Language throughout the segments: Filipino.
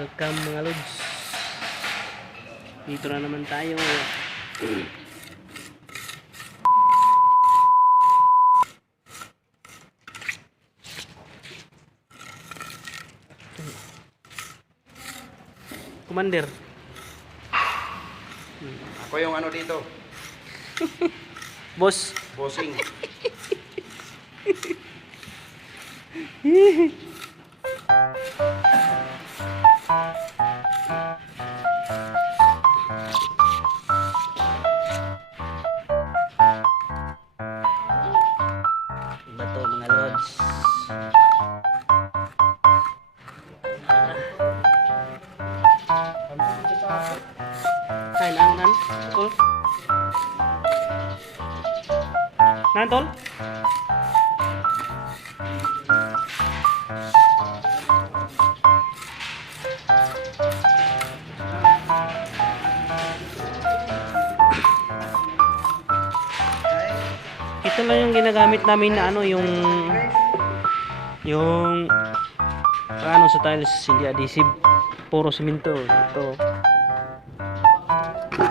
Welcome mga lods. Dito na naman tayo. Commander. Ako yung ano dito, Boss. bossing. Iba to mga lods. Kain ang nan, tol. Nan tol. Ito lang yung ginagamit namin na ano yung ano sa tiles, hindi adhesive, puro simento. Ito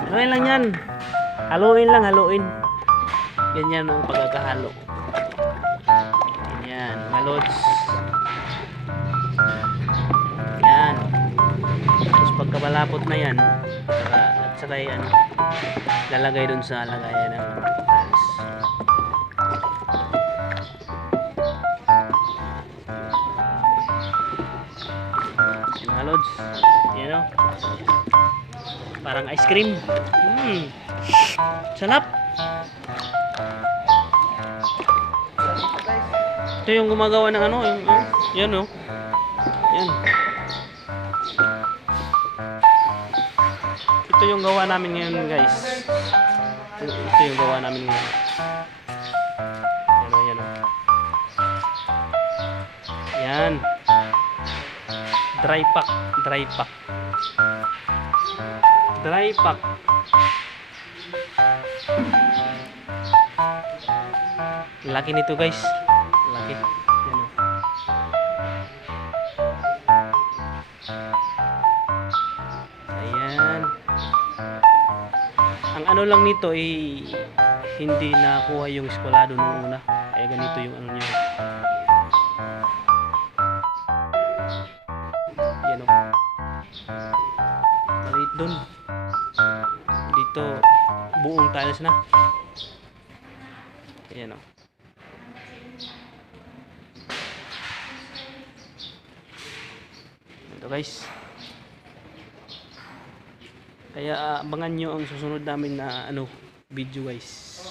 ano lang yan, haluin lang, haluin ganyan ang pagkakahalo. Ganyan mga lods, yan. Tapos pagkabalapot na yan at saka yan lalagay dun sa lagayan ng tiles. Mga lods, yan o, parang ice cream. Sarap. Ito yung gumagawa ng ano, yan o, yan. Ito yung gawa namin ngayon guys. Ito yung gawa namin ngayon. Yan o, yan o. Yan. Dry pack, dry pack. Dry pack. Laki nito guys. Laki. Yan o. Ayan. Ang ano lang nito ay hindi nakuha yung eskwalado nung una. Kaya ganito yung ano nyo. Yan o. Maliit dun. Dito buong tiles na. Ayan o. Ito guys. Kaya abangan nyo ang susunod namin na ano video guys.